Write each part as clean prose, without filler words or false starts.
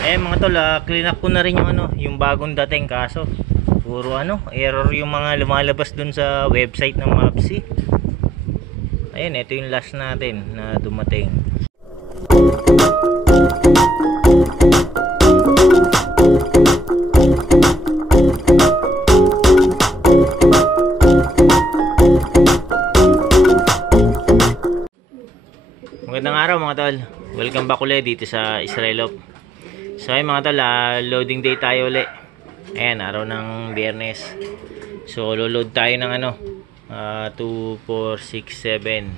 Mga tol, clean up ko na rin yung yung bagong dating, kaso puro error yung mga lumalabas dun sa website ng Mapsi. Ayan, ito yung last natin na dumating. Magandang araw mga tol. Welcome back ulit dito sa Israelop. So ayun mga tol, loading day tayo ulit. Ayan, araw ng Biyernes. So load tayo ng 2, 4, 6, 7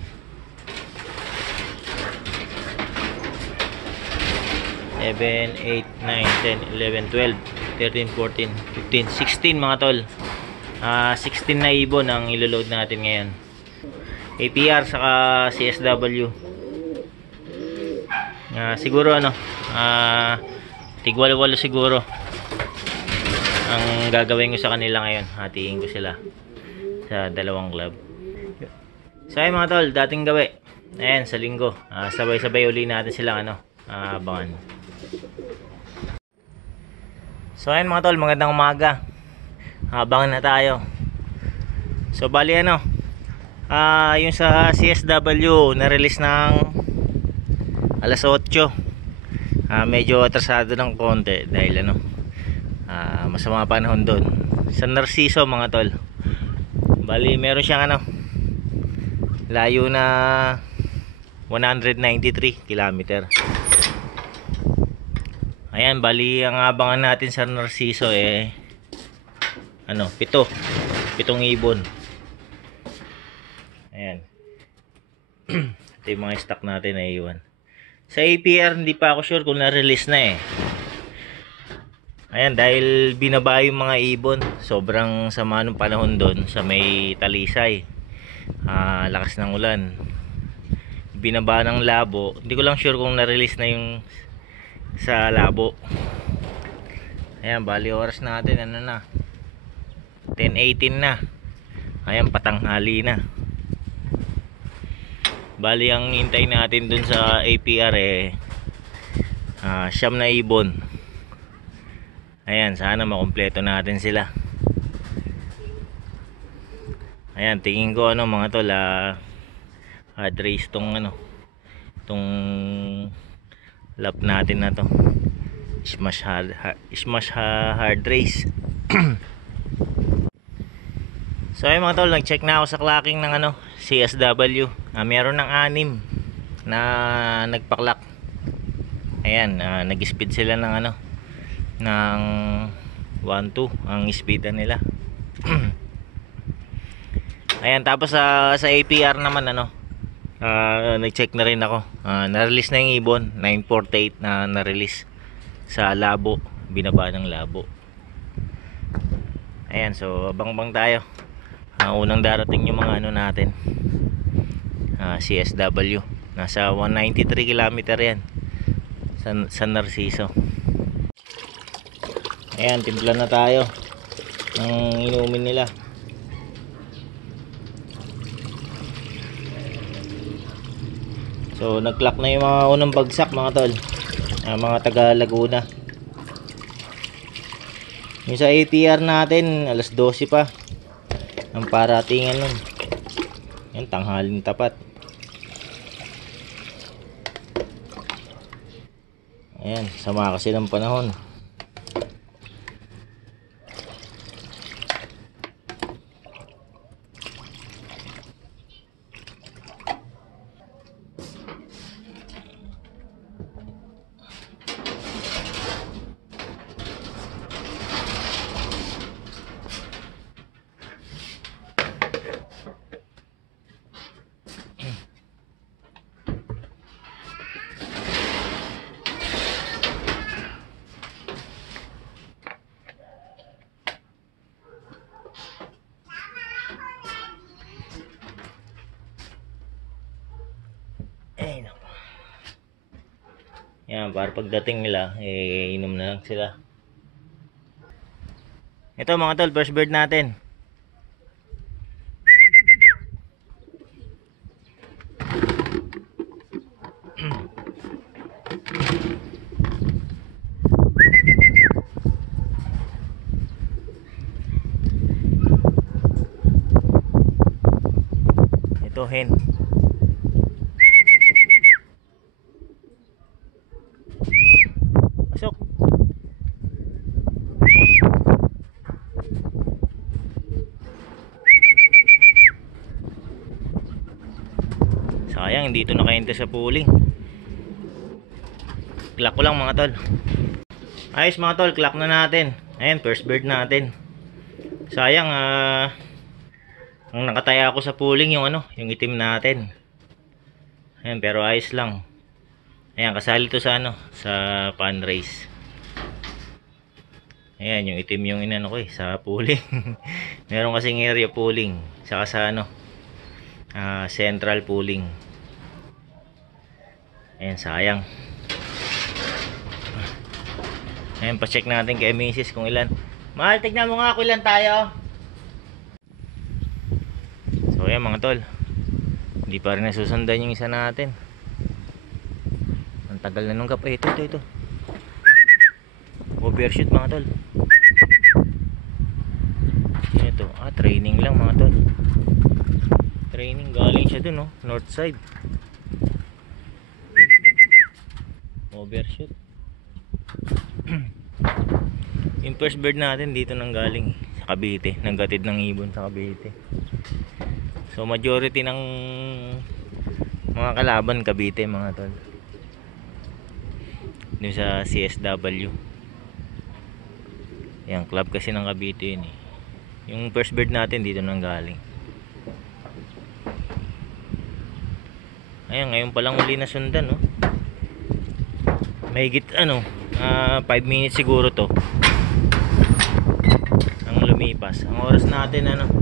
7, 8, 9, 10, 11, 12, 13, 14, 15, 16 mga tol. 16 na ibon ang ilo-load natin ngayon. APR saka CSW. Siguro tigwalo-walo siguro ang gagawin ko sa kanila ngayon. Hatiin ko sila sa dalawang club. So ayun mga tol, dating gawi. Ayan, sa linggo, sabay-sabay uli natin silang abangan. So ayun mga tol, magandang umaga. Abangan na tayo. So bali yung sa CSW na-release ng alas 8. Medyo atrasado ng konti dahil masama panahon doon sa Narciso mga tol. Bali meron siyang layo na 193 kilometer. Ayan, bali ang abangan natin sa Narciso pitong ibon. Ayan. Ito yung mga stock natin na iwan. Sa APR hindi pa ako sure kung na-release na Ayan, dahil binaba yung mga ibon. Sobrang sama ng panahon doon sa may Talisay. Lakas ng ulan. Binaba ng Labo. Hindi ko lang sure kung na-release na yung sa Labo. Ayan, bali oras natin 10:18 na. Ayan, patanghali na. Bali ang hintay natin dun sa APR siyam na ibon. Ayan, sana makumpleto natin sila. Ayan, tingin ko mga tol, hard race tong lap natin na to. Smash hard race. So ayun mga tol, nag-check na ako sa clocking ng CSW. Meron ng 6 na nagpaklak. Ayan, nag-speed sila ng ng 1-2 ang speedan nila. Ayan, tapos sa APR naman nag-check na rin ako. Na-release na yung ibon, 948 na na-release sa Labo, binaba ng Labo. Ayan, so abang-abang tayo. Unang darating yung mga natin. CSW. Nasa 193 kilometer yan sa Narciso. Ayan, timpla na tayo ng inumin nila. So nag-clock na yung mga unang bagsak mga tol, mga taga Laguna. Yung sa APR natin alas 12 pa ang paratingan nun. Yan, tanghaling tapat. Ayan, sama kasi ng panahon. Yan, para pagdating nila inom na lang sila. Ito mga tol, first bird natin. Ito hen. Pasok. Sayang dito nakainte sa puling. Clock ko lang mga tol. Ayos mga tol, clock na natin. Ayan, first bird natin. Sayang ang nakataya ako sa puling yung yung itim natin. Ayan, pero ayos lang. Ayan, kasali to sa sa pan race. Ayan, yung itim yung ko sa puling. Meron kasing area puling, saka sa central puling. Ayan, sayang. Ayan, pa-check natin kay Mrs. kung ilan. Mahal, tignan mo nga kung ilan tayo. So ayan mga tol, hindi pa rin nasusundan yung isa natin. Ang tagal na nung gap. Ito overshoot mga tol. Ito, training lang mga tol. Training, galing siya dun north side. Overshoot. Yung first bird natin dito nang galing sa Cavite, nanggatid ng ibon sa Cavite. So majority ng mga kalaban Cavite mga tol, dun sa CSW. Yan, club kasi ng Cavite yun Yung first bird natin dito nang galing. Ayan, ngayon palang uli na sundan mahigit 5 minutes siguro to ang lumipas. Ang oras natin 10:44.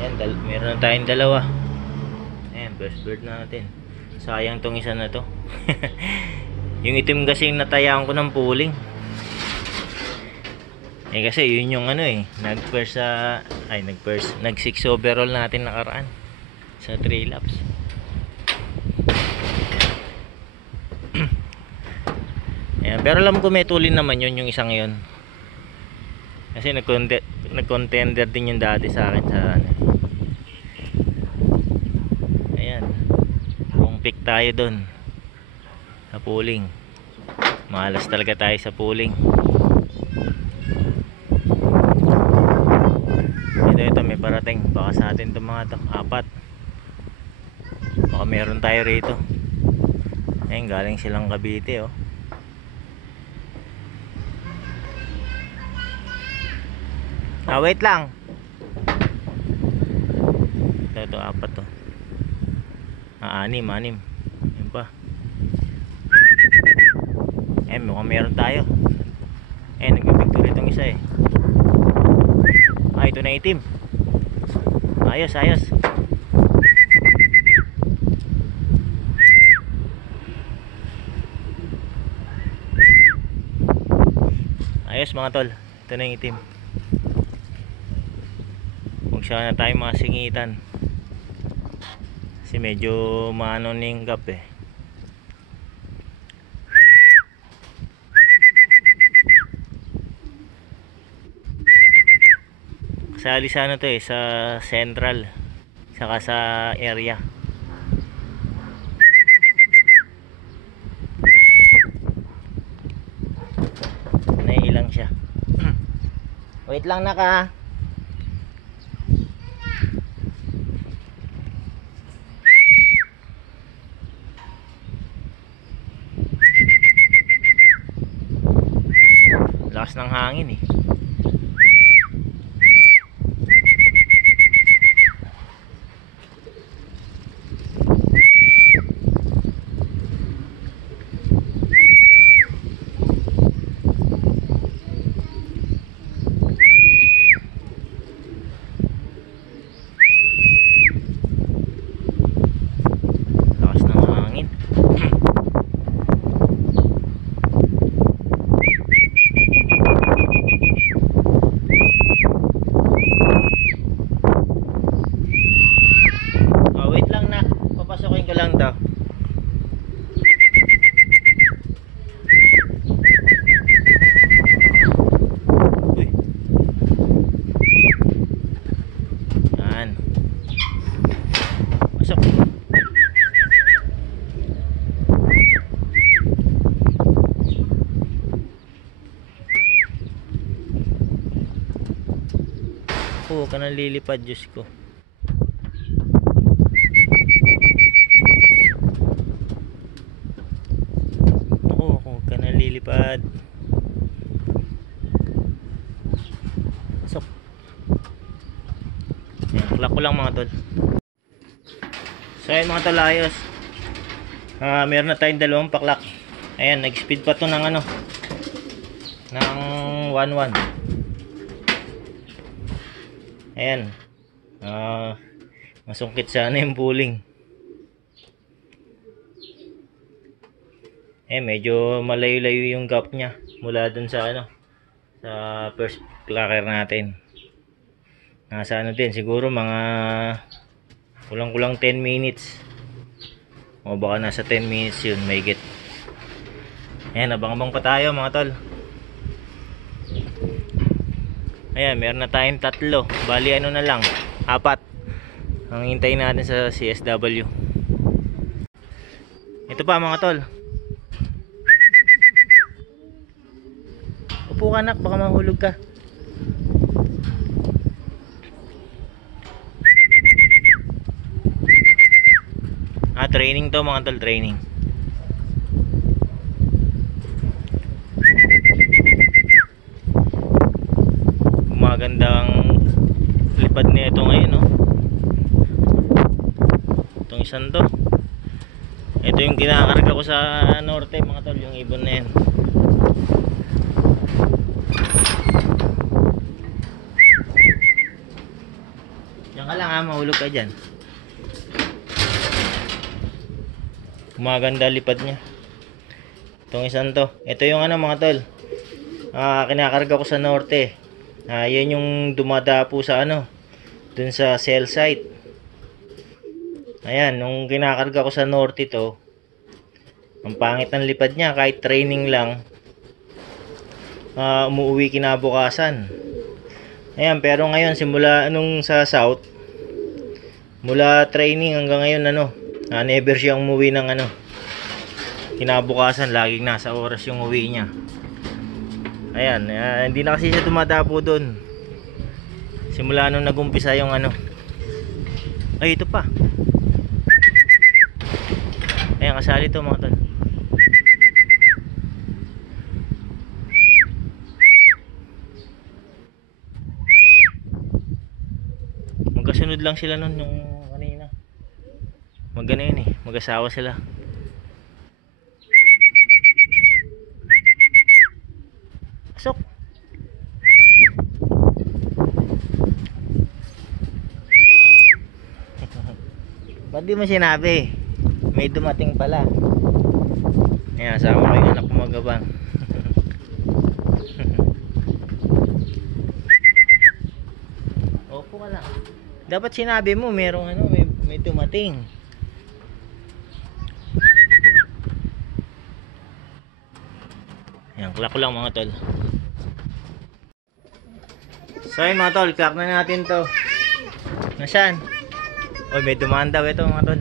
Yan, meron na tayong dalawa. Ayan, first bird natin. Sayang tong isa na to. Yung itim kasi natayaan ko ng puling. Kasi yun yung nag-first nag 6 overall natin nakaraan sa 3 laps. Ayan, pero alam ko may tulin naman yung isang yun. Kasi nag-contender din yung dati sa akin sa Ayan. Kung pick tayo dun sa pooling. Malas talaga tayo sa pooling. Ito may parating baka sa atin itong mga to, 4. Baka meron tayo rito. Ayun, galing silang Cavite wait lang. Ito 4 to. 6 yun pa. Mukhang meron tayo. Nagpipicture itong isa ito na itim. Ayos. Ayos mga tol. Ito na yung itim. Huwag sana tayo masingitan. Kasi medyo maano ning gap Kasali sa to sa central saka sa area. Naiilang siya. Wait lang naka. Lakas ng hangin Naku, huwag ka nang lilipad, Diyos ko. Naku, huwag ka nang lilipad. Pasok. Ayan, clock ko lang mga tol. So ayun mga tol, ayos. Meron na tayong dalawang paklak. Ayan, nag-speed pa to ng ano, ng 1-1. Ayan. Masungkit sana yung pulling. Medyo malayo-layo yung gap niya mula dun sa ano, sa first clacker natin. Nasa ano din, siguro mga kulang-kulang 10 minutes. O baka nasa 10 minutes yun, may get. Ayan, abang-abang pa tayo mga tol. Ayan, meron na tayong tatlo. Bali ano na lang, 4 ang hintayin natin sa CSW. Ito pa mga tol. Upo ka nak, baka mahulog ka. Training to mga tol, training. Magandang lipad nito ngayon, no? Itong isang to. Ito yung kinakarga ko sa norte mga tol, yung ibon na yan. Yan ka lang ha, mahulog ka dyan. Maganda lipad niya. Itong isang to. Ito yung ano mga tol, kinakarga ko sa norte. Yan yung dumadapo sa ano, dun sa cell site. Ayan, nung kinakarga ko sa norte to, ang pangit ng lipad niya. Kahit training lang, umuwi kinabukasan. Ayan, pero ngayon simula nung sa south, mula training hanggang ngayon ano, never siyang umuwi ng ano, kinabukasan. Laging nasa oras yung uwi niya. Ayan, hindi na kasi siya dumadapo doon simula nung nagumpisa yung ano. Ay, ito pa. Ayan, kasali to mga tol. Magkasunod lang sila nun yung kanina. Magana yun mag-asawa sila. Pasok. Ba't di mo sinabi? May dumating pala. Ayan, sama ko yung anak ko magabang. Opo ka lang. Dapat sinabi mo merong ano, may dumating. Ayan, clock ko lang mga tol. So ayun mga tol, clock na natin to. Nasaan? Oy, may dumaan daw ito mga tol.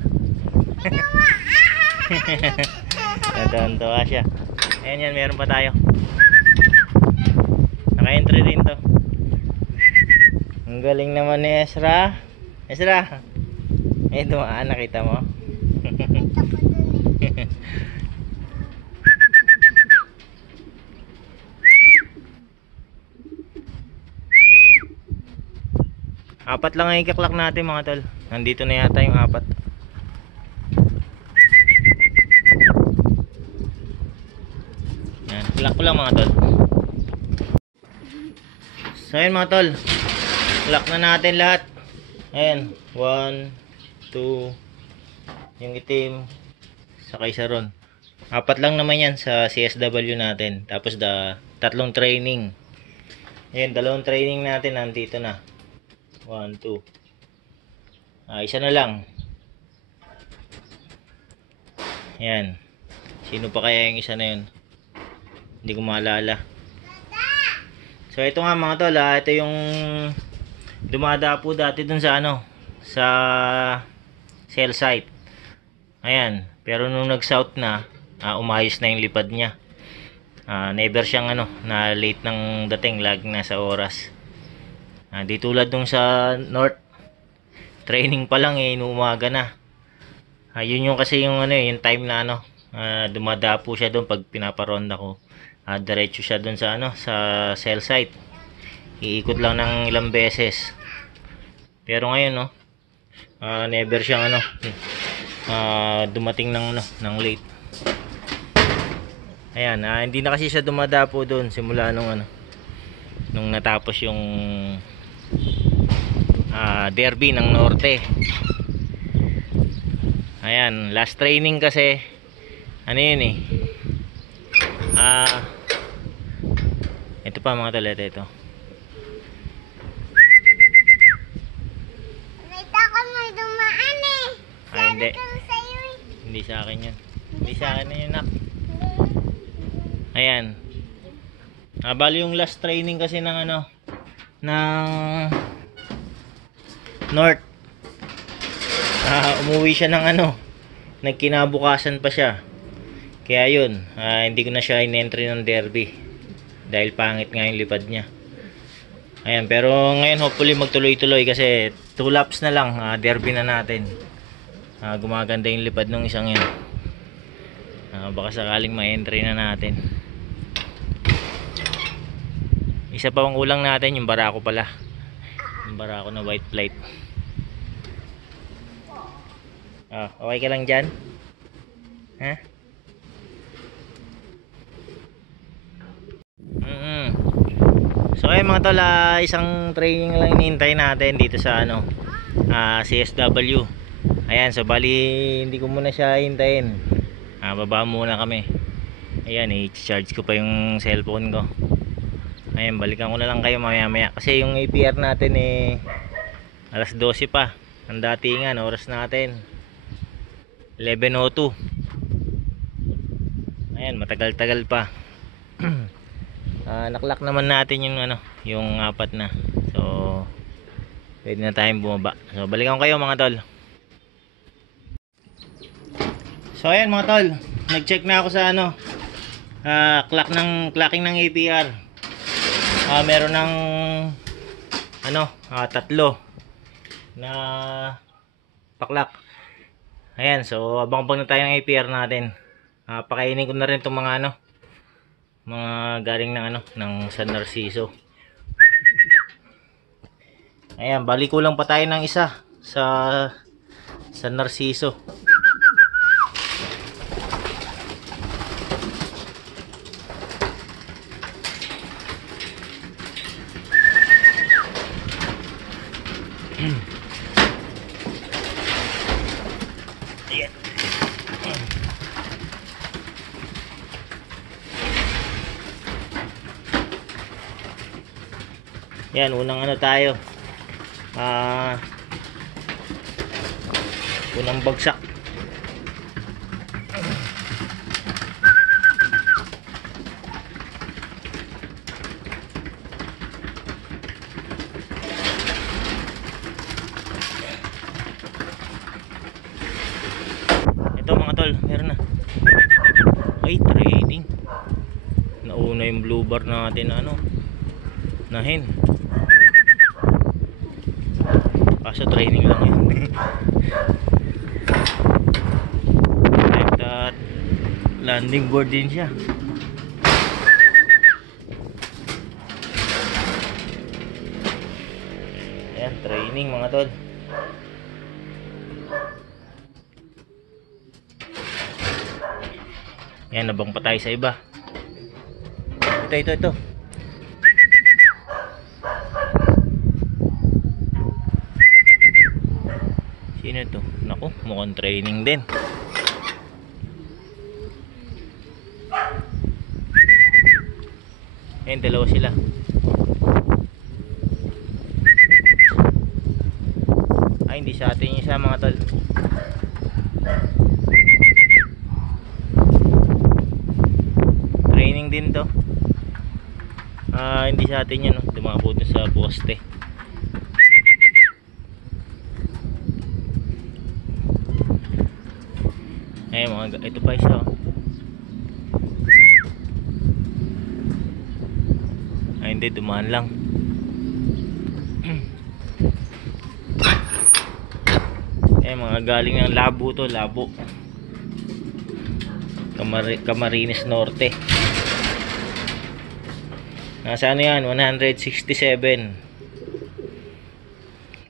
Natontoa siya. Ayan yan, meron pa tayo. Naka-entry din to. Ang galing naman ni Ezra. Ezra, dumaan, nakita mo? Apat lang ang ikaklak natin mga tol. Nandito na yata yung 4. Yan, klak ko lang mga tol. So yun mga tol, klak na natin lahat. Ayan, 1, 2, yung itim, saka isa ron. 4 lang naman yan sa CSW natin. Tapos tatlong training. Ayan, dalawang training natin nandito na. 1, 2. Isa na lang. Ayan. Sino pa kaya yung isa na yun? Hindi ko maalala. So ito nga mga tol, ito yung dumadapo dati dun sa ano, sa cell site. Ayan. Pero nung nag-south na, umayos na yung lipad niya. Never siyang ano, na late ng dating, laging nasa oras. Di tulad nung sa North, training pa lang inuumaga na. Yun yung kasi yung ano yung time na dumadapo siya doon pag pinaparonda ko. Diretso siya doon sa sa cell site. Iikot lang ng ilang beses. Pero ngayon never siyang dumating ng late. Ayan, hindi na kasi siya dumadapo doon simula nung natapos yung derby ng Norte. Ayan, last training kasi yun ito pa mga tol, ito. Nakita ko may dumaan eh. Hindi. Sabi ko sa'yo eh. Hindi sa akin yun. Hindi sa akin yun, nak. Ayan. Bali yung last training kasi ng ng North. Umuwi siya ng nagkinabukasan pa siya. Kaya yun, hindi ko na siya in-entry ng derby dahil pangit nga yung lipad niya. Ayan, pero ngayon hopefully magtuloy-tuloy kasi 2 laps na lang, derby na natin. Gumaganda yung lipad ng isang yan. Baka sakaling ma-entry na natin. Isa pa pang ulang natin yung Barako pala. Yung Barako na white plate. Okay ka lang dyan? Ha? So ayun mga tol, isang training lang hinihintay natin dito sa CSW. Ayan, so bali hindi ko muna siya hintayin. Baba muna kami. Ayan, i-charge ko pa yung cellphone ko. Ayan, balikan ko na lang kayo maya maya kasi yung APR natin alas 12 pa. Ang datingan oras natin 11:02. Ayan, matagal-tagal pa. Naklak naman natin yung apat na. So pwede na tayong bumaba. So balikan ko kayo mga tol. So ayan mga tol, nag-check na ako sa clocking ng APR. Meron ng tatlo na paklak. Ayan, so abang-abang na tayo ng APR natin. Pakainin ko na rin itong mga mga galing ng San Narciso. Ayan, bali kulang pa tayo ng isa sa San Narciso. Yan, unang tayo. Unang bagsak. Ito mga tol, meron na. Ay, training. Nauna yung blue bar natin na hen. Kaso training lang yan. Like that. Landing board din siya. Ayan, training mga tol. Ayan, nabang pa tayo sa iba. Ito. Sino ito? Naku, mukhang training din. Ayan, dalawa sila. Ay, hindi sa atin yung isa mga tol. Training din to. Hindi sa atin yan, dumabot sa poste. Ay, ito pa isa. Ay, hindi, dumaan lang. Ay, mga galing ng Labo to, Labo. Camarines Norte. Nasa ano yan? 167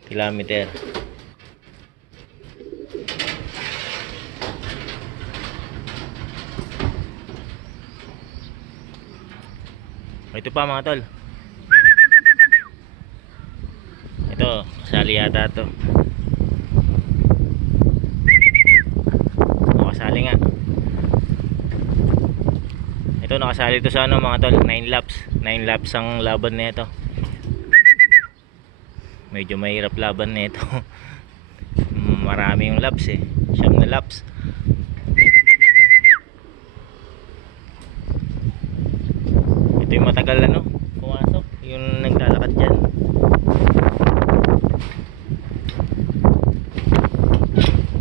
kilometer. Ito pa mga tol. Ito, kasali yata to. Nakasali nga. Ito nakasali to sa ano mga tol, 9 laps. 9 laps ang laban nito. Medyo mahirap laban nito. Marami yung laps eh. 9 na laps. Ito yung matagal ano, pumasok. Yung naglalakad dyan.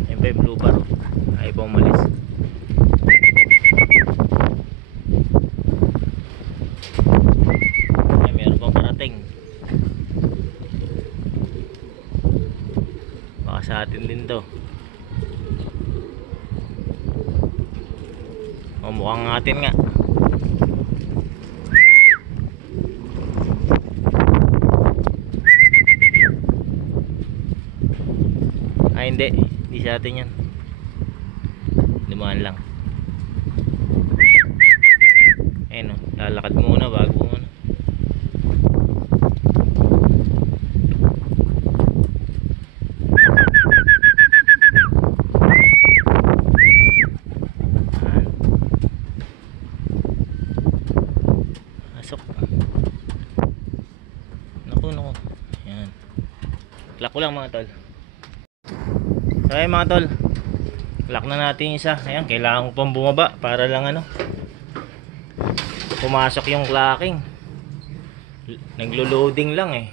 Ayun pa yung blue bar. Ayaw pa umalis. Ay, meron pang parating. Baka sa atin din to. O, mukhang atin nga. Ay hindi sa atin yan. Dumaan lang. Ayun o, lalakad muna bago ano. Pasok. Naku. Yan. Lock ko lang mga tol. So ayun mga tol, lock na natin isa. Ayan, kailangan ko pang bumaba para lang ano, pumasok yung clocking. Naglo-loading lang eh.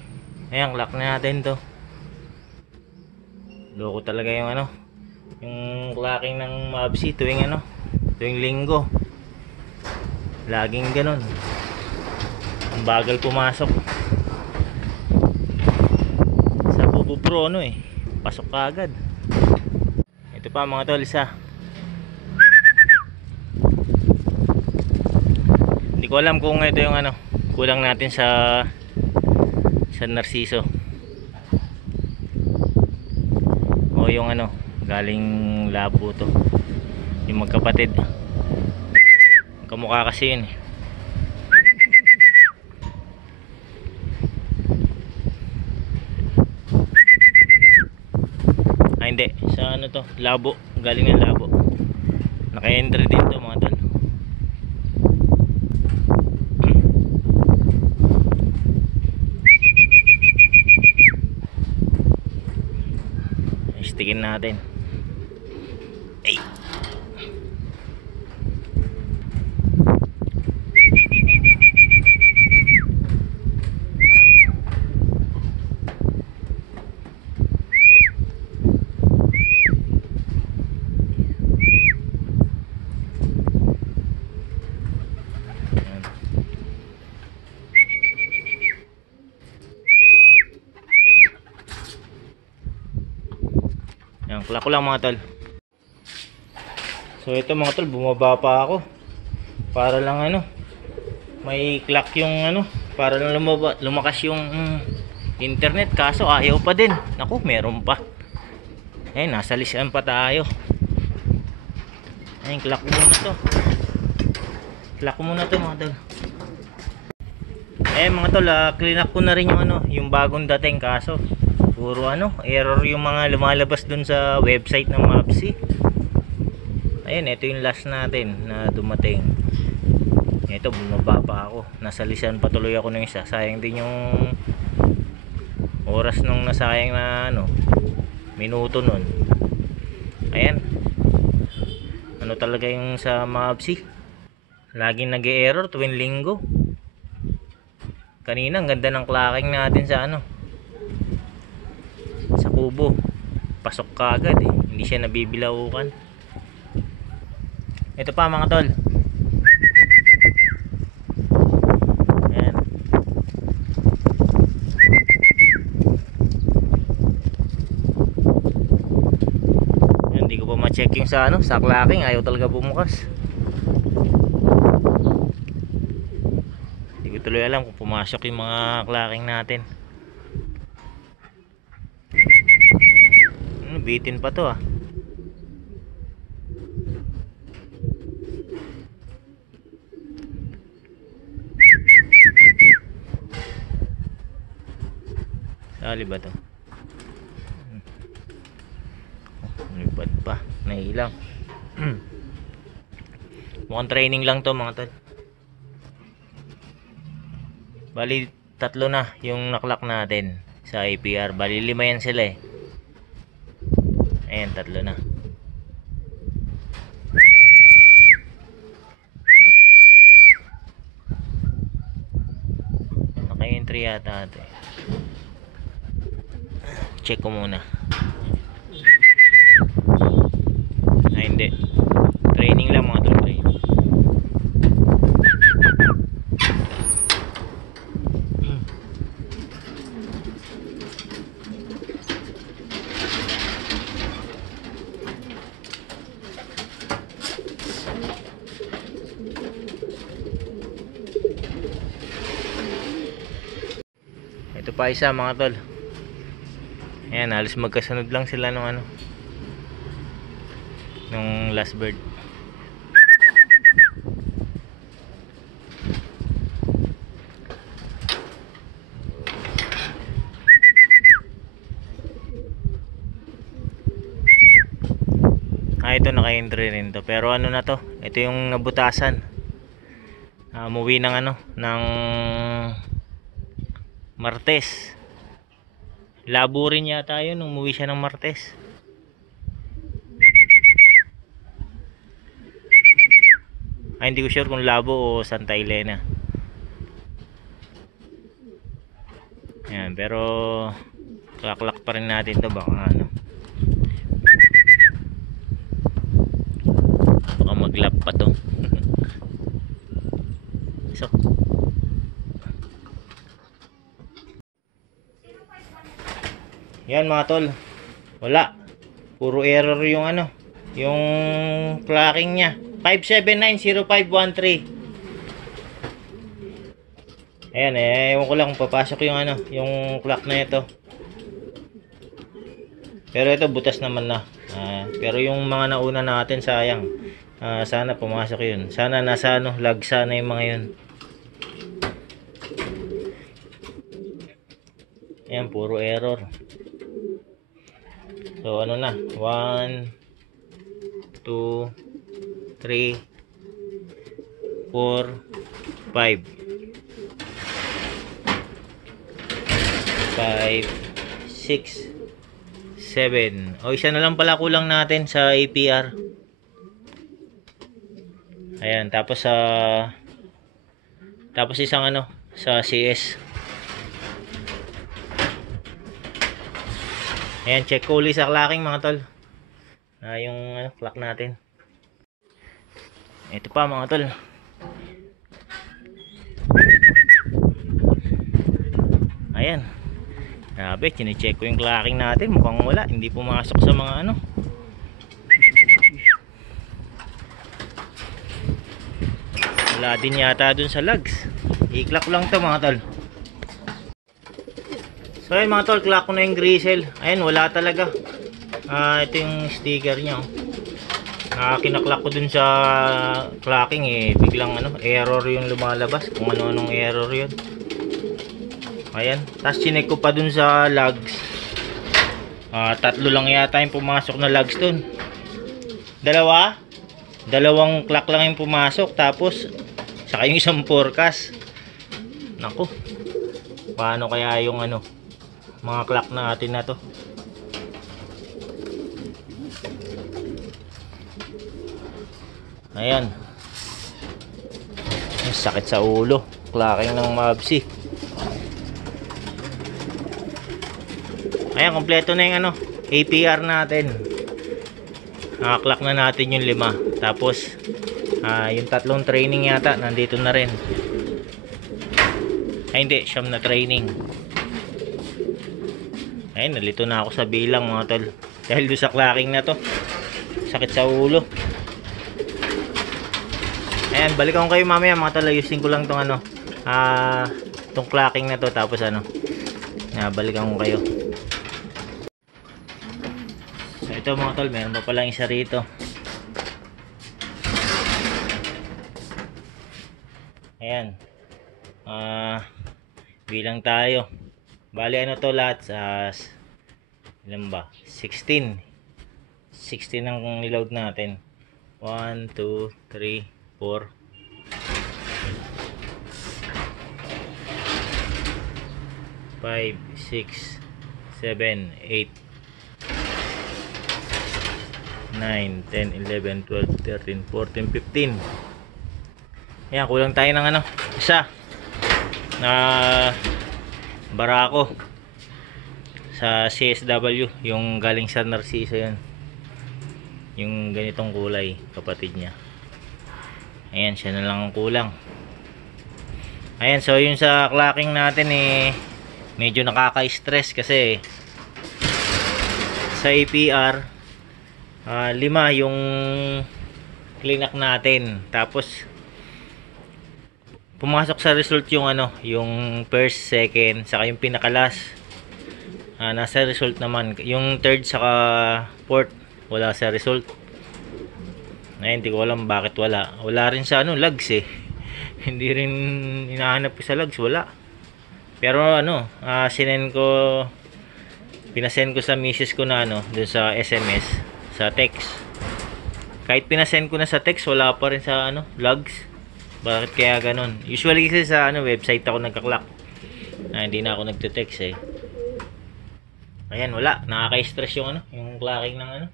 Ayan, lock na natin to. Loko talaga yung ano, yung clocking ng Mavsi tuwing ano, tuwing linggo. Laging ganun. Ang bagal pumasok. Sa Bubu Pro ano eh, pasok ka agad. Ito pa mga tol, isa. Hindi ko alam kung ito yung ano, kulang natin sa Narciso o yung ano, galing Labo to, yung magkapatid. Kamukha kasi yun eh. Hindi, sa ano to, Labo, galing ng Labo. Naka-entry din to mga tol. Stickin natin. Ay. Yan, clock ko lang mga tol. So ito mga tol, bumaba pa ako para lang ano, may clock yung ano, para lang lumakas yung internet. Kaso ayaw pa din. Naku, meron pa. Ayun, nasa lisan pa tayo. Ayun, clock muna to. Clock muna to mga tol. Mga tol, clean up ko na rin yung ano, yung bagong dating. Kaso puro ano, error yung mga lumalabas dun sa website ng Mavsi. Ayun, ito yung last natin na dumating. Ito, bumaba pa ako. Nasa lisan patuloy ako ng isa. Sayang din yung oras nung nasayang na ano, minuto nun. Ayan. Ano talaga yung sa Mavsi? Laging nag-e-error tuwing linggo. Kanina, ang ganda ng clocking natin sa ano, sa kubo. Pasok ka agad eh. Hindi siya nabibilaukan. Ito pa mga tol. Ayan. check yung sa ano, sa clocking, ayaw talaga bumukas. Hindi ko tuloy alam kung pumasok yung mga clocking natin. Bitin pa to ah. Sali ba to? Lipad pa, nailang. Mukhang training lang to mga tol. Bali 3 na yung naklock natin sa APR. Bali 5 yan sila eh. Ayan, 3 na. Naka-entry yata ito eh. Check ko muna. Ay hindi, training lang mga tol, training. Ito pa isa mga tol. Ayan, halos magkasunod lang sila nung ano, nung last bird. Ito naka-entry rin to. Pero ano na to? Ito yung nabutasan. Umuwi ng ano, ng Martes. Labo rin yata yun nung umuwi siya ng Martes. Ay, hindi ko sure kung Labo o Santa Elena. Ayan, pero klak-klak pa rin natin to. Baka ano, baka maglap pa to. So yan mga tol, wala, puro error yung ano, yung clocking nya. 5790513. Ayan eh, ewan ko lang kung papasok yung ano, yung clock na ito. Pero ito butas naman na. Pero yung mga nauna natin sayang. Sana pumasok yun. Sana nasa ano, lag sana yung mga yun. Ayan, puro error. So ano na, 1 2 3 4 5 5 6 7. O isa na lang pala kulang natin sa APR. Ayan, tapos tapos isang ano sa CS. Ayan, check ko ulit sa clocking mga tol. Yung ano, clock natin. Ito pa mga tol. Ayan. Grabe, chine-check ko yung clocking natin. Mukhang wala, hindi pumasok sa mga ano. Wala din yata dun sa lugs. I-clock lang to mga tol. So ayun mga tol, clock ko na yung gristle. Ayan, wala talaga. Ito yung sticker nya oh. Kinaklack ko dun sa clocking eh, biglang ano, error yung lumalabas. Kung ano-anong error yun. Ayan, tapos chinek ko pa dun sa logs. 3 lang yata yung pumasok na logs dun. Dalawang clock lang yung pumasok. Tapos saka yung isang forecast. Naku, paano kaya yung ano, mga clock natin na to. Ayan, sakit sa ulo, clocking ng Mavsi. Ayan, kompleto na yung ano, APR natin. Clock na natin yung 5. Tapos yung 3 training yata nandito na rin. Ay hindi, 9 na training. Ayun, nalito na ako sa bilang mga tol. Dahil doon sa clocking na to. sakit sa ulo. Ayan, balikan ko kayo mamaya mga tol. Ayusin ko lang tong ano, tong clocking na to, tapos ano, balikan ko kayo. So ito mga tol, meron pa palang isa rito. Ayan. Bilang tayo. Bali ano to lahat sa ilan ba? 16 ang niload natin. 1, 2, 3, 4 5, 6, 7, 8 9, 10, 11, 12, 13, 14, 15. Ayan, kulang tayo ng ano, isa na barako sa CSW, yung galing sa Narciso yan, yung ganitong kulay, kapatid niya. Ayan, siya na lang ang kulang. Ayan, so yung sa clocking natin medyo nakaka-stress kasi sa APR 5 yung clinac natin, tapos pumasok sa result yung ano, yung first, second, saka yung pinakalas. Nasa result naman yung third saka fourth, wala sa result. Hindi ko alam bakit wala rin sa ano, logs hindi rin hinahanap ko sa logs, wala. Pero ano, pinasend ko sa misis ko na ano, dun sa SMS, sa text. Kahit pinasend ko na sa text, wala pa rin sa ano, logs. Bakit kaya ganun? Usually kasi sa ano, website ako nagka-clock. Hindi na ako nagte-text Ayan, wala. Nakaka-stress yung ano, yung clocking ng ano,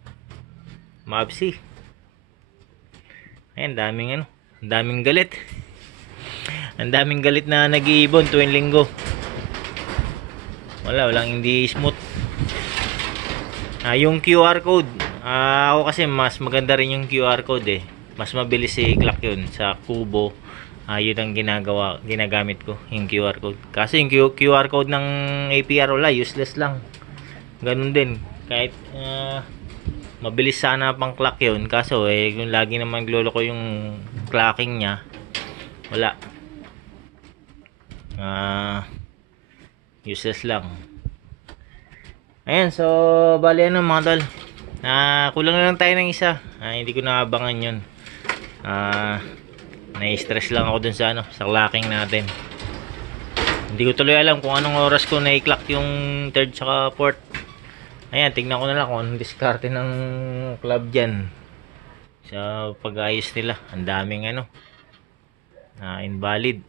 Mavsi. Ayan, daming galit. Ang daming galit na nag-iibon tuwing linggo. Walang hindi smooth. Yung QR code. Ako kasi mas maganda rin yung QR code Mas mabilis i-clock yun sa Kubo. Yun ang ginagamit ko, yung QR code. Kasi yung QR code ng APR wala, useless lang. Ganun din. Kahit mabilis sana pang clock yun, kaso kung lagi naman gloloko yung clocking niya, wala. Useless lang. Ayan, so bali ano mga tol, kulang na lang tayo ng isa. Hindi ko naabangan yun. Na-stress lang ako dun sa ano, sa clocking natin. Hindi ko tuloy alam kung anong oras ko na-clock yung third saka fourth. Ayan, tignan ko na lang kung anong diskarte ng club dyan sa pag-ayos nila. Ang daming ano, invalid.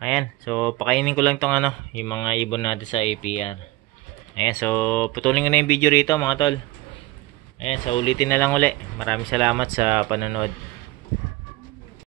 Ayan, so pakainin ko lang tong ano, yung mga ibon natin sa APR. Ayan, so putulin ko na yung video rito mga tol. Ayan, so ulitin na lang uli. Maraming salamat sa panonood.